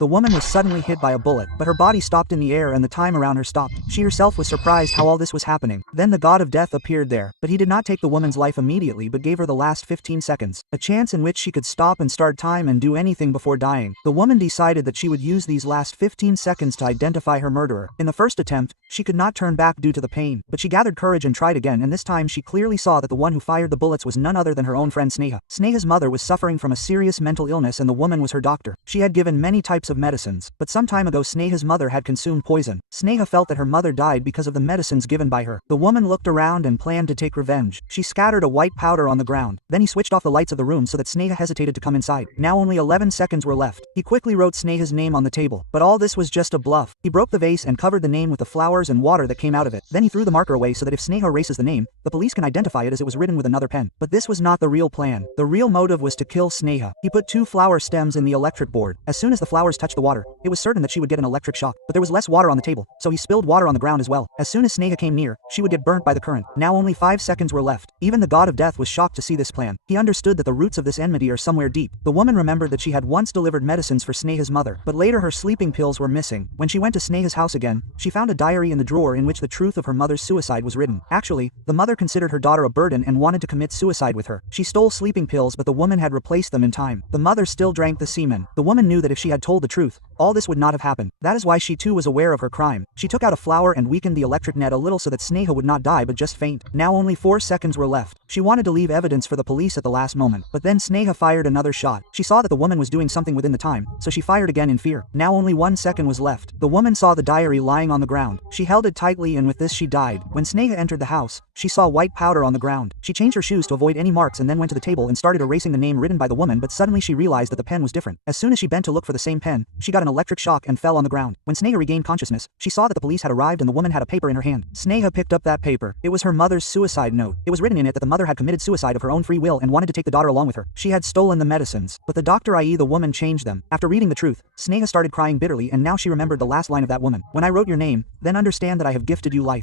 The woman was suddenly hit by a bullet, but her body stopped in the air and the time around her stopped. She herself was surprised how all this was happening. Then the god of death appeared there, but he did not take the woman's life immediately but gave her the last 15 seconds, a chance in which she could stop and start time and do anything before dying. The woman decided that she would use these last 15 seconds to identify her murderer. In the first attempt, she could not turn back due to the pain, but she gathered courage and tried again, and this time she clearly saw that the one who fired the bullets was none other than her own friend Sneha. Sneha's mother was suffering from a serious mental illness and the woman was her doctor. She had given many types of medicines, but some time ago Sneha's mother had consumed poison. Sneha felt that her mother died because of the medicines given by her. The woman looked around and planned to take revenge. She scattered a white powder on the ground. Then he switched off the lights of the room so that Sneha hesitated to come inside. Now only 11 seconds were left. He quickly wrote Sneha's name on the table, but all this was just a bluff. He broke the vase and covered the name with the flowers and water that came out of it. Then he threw the marker away so that if Sneha erases the name, the police can identify it as it was written with another pen. But this was not the real plan. The real motive was to kill Sneha. He put 2 flower stems in the electric board. As soon as the flowers touched the water, it was certain that she would get an electric shock, but there was less water on the table, so he spilled water on the ground as well. As soon as Sneha came near, she would get burnt by the current. Now only 5 seconds were left. Even the god of death was shocked to see this plan. He understood that the roots of this enmity are somewhere deep. The woman remembered that she had once delivered medicines for Sneha's mother, but later her sleeping pills were missing. When she went to Sneha's house again, she found a diary in the drawer in which the truth of her mother's suicide was written. Actually, the mother considered her daughter a burden and wanted to commit suicide with her. She stole sleeping pills, but the woman had replaced them in time. The mother still drank the semen. The woman knew that if she had told the truth, all this would not have happened. That is why she too was aware of her crime. She took out a flower and weakened the electric net a little so that Sneha would not die but just faint. Now only 4 seconds were left. She wanted to leave evidence for the police at the last moment, but then Sneha fired another shot. She saw that the woman was doing something within the time, so she fired again in fear. Now only 1 second was left. The woman saw the diary lying on the ground. She held it tightly and with this she died. When Sneha entered the house, she saw white powder on the ground. She changed her shoes to avoid any marks and then went to the table and started erasing the name written by the woman, but suddenly she realized that the pen was different. As soon as she bent to look for the same pen, she got an electric shock and fell on the ground. When Sneha regained consciousness, she saw that the police had arrived and the woman had a paper in her hand. Sneha picked up that paper. It was her mother's suicide note. It was written in it that the mother had committed suicide of her own free will and wanted to take the daughter along with her. She had stolen the medicines, but the doctor, i.e. the woman, changed them. After reading the truth, Sneha started crying bitterly and now she remembered the last line of that woman. When I wrote your name, then understand that I have gifted you life.